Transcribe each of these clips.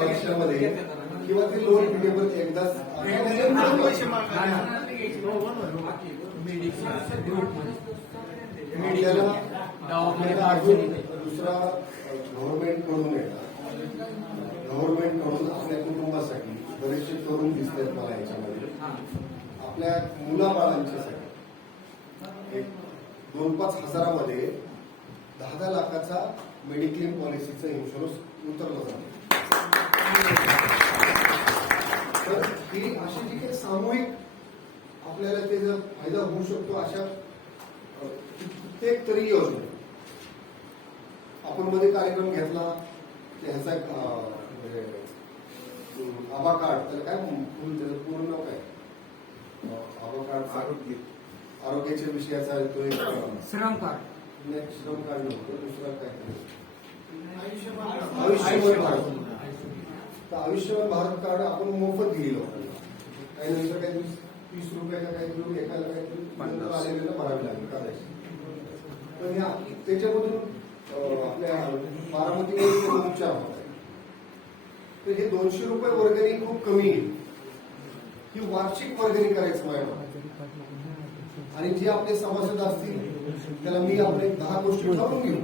वर्षामध्ये किंवा ती लोन पिकेबल एकदाच मीडियाला अजून दुसरा गव्हर्नमेंटकडून गव्हर्नमेंटकडून आपल्या कुटुंबासाठी बरेचसे तरुण दिसत आहेत मला याच्यामध्ये आपल्या मुलाबाळांच्यासाठी एक दोन पाच हजारामध्ये दहा दहा लाखाचा मेडिक्लेम पॉलिसीचं इन्शुरन्स उतरलं जातं. तर ही अशी जी काही सामूहिक आपल्याला त्याचा फायदा होऊ शकतो अशा कित्येक तरी योजना. आपण मध्ये कार्यक्रम घेतला ह्याचा एक, म्हणजे, आभा कार्ड त्याला काय म्हणून त्याचं पूर्ण काय? आभा कार्ड आरोग्य. आरोग्याच्या विषयाचा तो एक श्रम कार्ड नाही, श्रम कार्ड नव्हतं दुसरा काय तरी. आयुष्यमान आयुष्यमान भारत. तर आयुष्यमान भारत कार्ड आपण मोफत दिली लोकांना काही नंतर काही तीस रुपयाचा काहीतरी एकाला काहीतरी आलेल्याला भरावे लागेल काढायचे पण ह्या त्याच्यामधून आपल्या बारामतीमध्ये ते उपचार होत आहे तर हे दोनशे रुपये वर्गणी खूप कमी आहे. ही वार्षिक वर्गणी करायचं माझ्या. आणि जे आपले सभासद असतील त्याला मी आपले दहा गोष्टी ठरवून घेऊ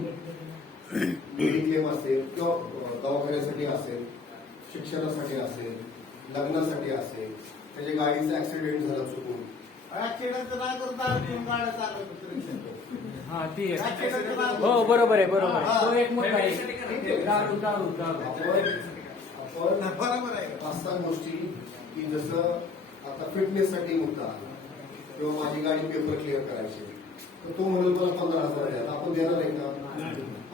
मेडिक्लेम असेल किंवा दवाखान्यासाठी असेल शिक्षणासाठी असेल लग्नासाठी असेल त्याच्या गाडीचा ऍक्सिडेंट झाला चुकून. हा हो बरोबर आहे बरोबर हा. तो एक मुद्दा आहे. दारू दारू दारू आपण आपण बरोबर आहे. पाच सहा गोष्टी की जसं आता फिटनेस साठी मुद्दा. किंवा माझी गाडी पेपर क्लिअर करायची. तर तो म्हणेल मला पंधरा हजार द्या आपण देणार आहे का?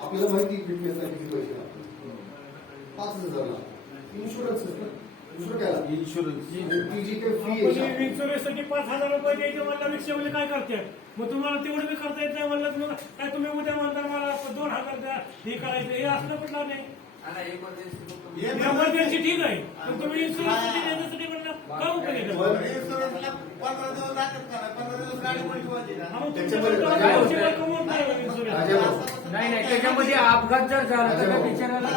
आपल्याला माहिती फिटनेस साठी किती पैसे लागतात पाच हजार इन्शुरन्स दुसरं काय लागतं? इन्शुरन्स ती जी काही फी आपण आहे इन्शुरन्ससाठी पाच हजार रुपये द्यायचे म्हणलं रिक्षावाले काय करतात? मग तुम्हाला तेवढं बी करता येत नाही म्हणलं काय तुम्ही उद्या म्हणता मला दोन हजार द्या हे करायचं हे असलं कुठलं नाही. एमर्जन्सी ठीक आहे. पण तुम्ही इन्शुरन्ससाठी देण्यासाठी म्हणलं? काय उपयोग का? नाही? हा, मग त्याच्यामध्ये काय नाही अपघात जर झाला तर बिचाराला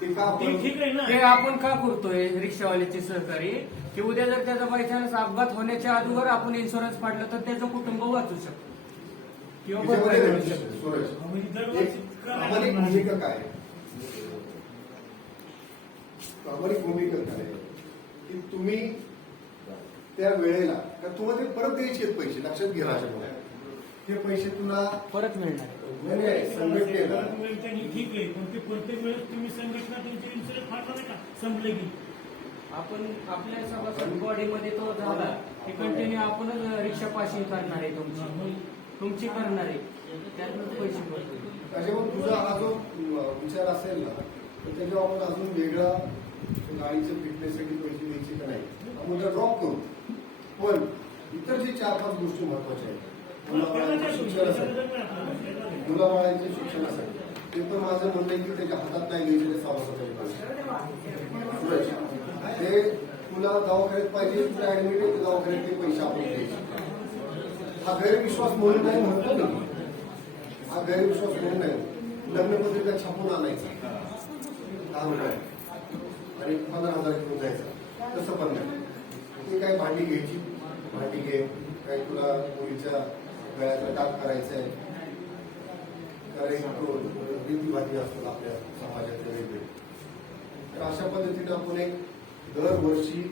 ठीक आपण ठीक आहे ना? ते आपण का करतोय रिक्षावाल्याचे सहकारी? की उद्या जर त्याचा बायचान्स अपघात होण्याच्या अगोदर आपण इन्शुरन्स पाडलं तर त्याचं कुटुंब वाचू शकतो. किंवा भरपाई त्याच्यामध्ये मिळू शकते. सूरज म्हणजे एक दरवर्षी प्रामाणिक करायला भूमिका काय आहे? प्रामाणिक भूमिका काय? की तुम्ही त्या वेळेला का तुम्हाला ते परत द्यायचे आहेत पैसे लक्षात घ्या राजा ते पैसे तुला परत मिळणार. संघटनेला ठीक आहे. पण ते प्रत्येक वेळेस तुम्ही संघटना त्यांचे इन्शुरन्स फाडणार नाही का? संपले की. आपण आपल्या सभासद बॉडीमध्ये तो झाला. की कंटिन्यू आपणच रिक्षा पासिंग करणार आहे तुमची. तुमची करणार आहे. त्यातूनच पैसे पडतील. त्याच्यामुळे तुझा हा जो विचार असेल ना तर त्याच्यावर आपण अजून वेगळा गाडीच्या फिटनेससाठी पैसे द्यायचे का नाही? आपण ड्रॉप करू. पण इतर जे चार पाच गोष्टी महत्त्वाच्या आहेत मुलाबाळांच्या शिक्षणासाठी. मुलाबाळांच्या शिक्षणासाठी. ते पण माझं म्हणणं आहे की त्याच्या हातात नाही घ्यायचे पैसे ते तुला दवाखान्यात पाहिजे तुला ऍडमिट आहे दवाखान्यात ते पैसे आपण द्यायचे. हा गैरविश्वास म्हणून नाही म्हणतो मी. हा गैरविश्वास म्हणून नाही लग्नपत्रिका छापून आणायचा. दहा रुपये आणि पंधरा हजार घेऊन जायचा. तसं पण नाही. ते काय भांडी घ्यायची? भांडी घे. काय तुला मुलीच्या गळ्यातलं टाक करायचं आहे कारण रीतीभाती असतात आपल्या समाजाच्या वेगळे तर अशा पद्धतीने आपण एक दरवर्षी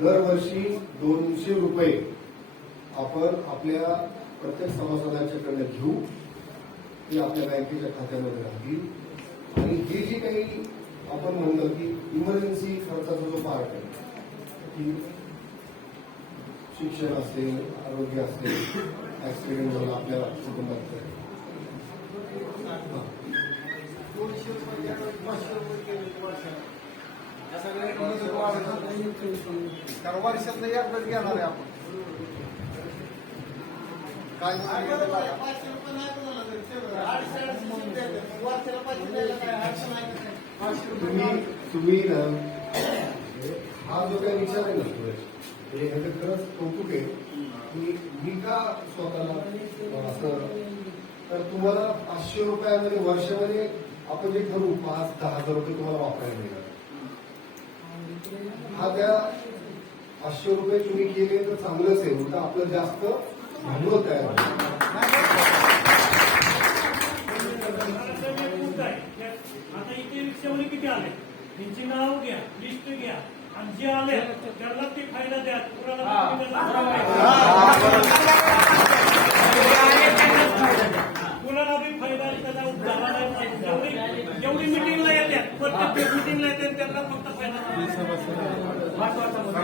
दरवर्षी दोनशे रुपये आपण आपल्या प्रत्येक सभासदांच्याकडनं घेऊ. ती आपल्या बँकेच्या खात्यामध्ये राहतील. आणि हे जे काही आपण म्हणलं की इमर्जन्सी खर्चाचा जो पार्ट आहे की शिक्षण असेल आरोग्य असेल ऍक्सिडेंट झाला आपल्या कुटुंबात वर्षातलं एकदाच घेणार आहे आपण काय पाचशे रुपये नाही कोणाला तरी. ते अडीचशे अडीचशे रुपये द्यायचे. मग वर्षाला पाचशे द्यायला काय अडचण आहे का? पाचशे रुपये तुम्ही तुम्ही ना म्हणजे हा जो काही विचार आहे ना सुरेश हे ह्याचं खरंच कौतुक आहे. की मी का स्वतःला असं तर तुम्हाला पाचशे रुपयामध्ये वर्षामध्ये आपण जे ठरवू पाच दहा हजार रुपये तुम्हाला वापरायला मिळणार. हा त्या पाचशे रुपये तुम्ही केले तर चांगलंच आहे. उलट आपलं जास्त भांडवल तयार त्यांची नाव घ्या लिस्ट घ्या. आणि जे आले त्यांना ते फायदा द्या. कुणाला बी फायदा त्याचा झाला नाही पाहिजे जेवढी जेवढी मिटिंगला येतात प्रत्येक मिटिंगला येतात त्यांना फक्त फायदा महत्त्वाचा मुद्दा.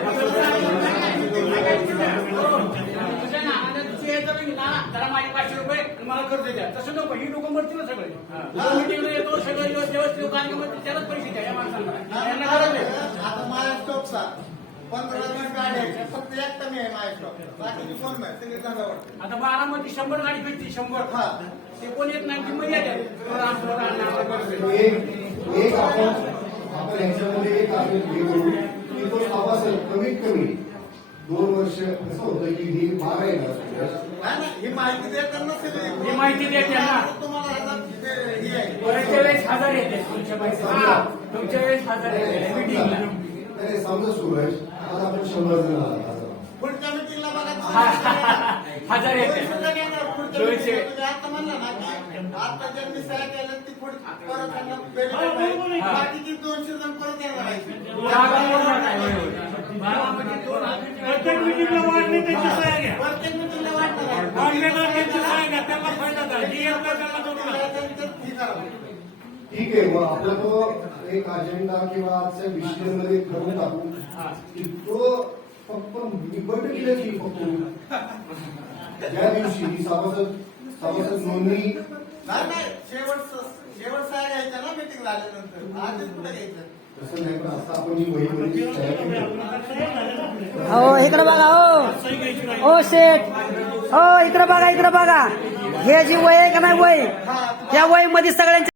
जरा माझे पाचशे रुपये आणि मला कर्ज द्या तसं नको ही लोक मरतील ना सगळे. मीटिंगला येतो सगळे दिवस दिवस त्यालाच पैसे द्या या माणसांना यांना गरज आहे. आता माझ्या पंधरा. फक्त एक कमी आहे माझ्या स्टॉक बाकीची कोण नाही? सगळे आता बारामध्ये शंभर गाडी भेटते शंभर. हा. ते कोण येत नाही. एक एक आपण एक आपण कमीत कमी. दोन वर्ष कसं होतं की ही ही माहिती देताना ही माहिती देते ना. तुम्हाला हे वेळेस हजार येते तुमच्या पैसे. तुमच्या वेळेस हजार येते मीटिंगला अरे समजा सूरज आज आपण शंभर जण बघा हजार येते. दोनशे आता म्हणला ना आता ज्यांनी सह्या केल्या ती पुढे परत त्यांना benefit हा, बरोबर आहे. आहे. बाकीची दोनशे जण परत येणार आहेत जागा पूर्ण नाही होईल. बारामध्ये दोन मिटिंगला वाढणे त्यांची सहाय्य घ्या. वाढलेला त्यांची सहाय्य घ्या त्यांना फायदा द्या जी येत नाही त्यांना हे. ठीक आहे मग आपला तो एक अजेंडा किंवा आजच्या विषयामध्ये ठरवून टाकू. की तो फक्त बैठकीलाच येईल फक्त. ज्या दिवशी ही सभासद सभासद नोंदणी नाही नाही शेवट शेवट सह्या घ्यायच्या ना मिटिंग झाल्यानंतर. आधीच पुढे घ्यायचं? तसं नाही पण असं आपण जी वही तयार केली हो इकडे बघा हो. ओ शेठ. हो इकडे बघा इकडे बघा. हे जी वय आहे का नाही वय या वयमध्ये सगळ्यांच्या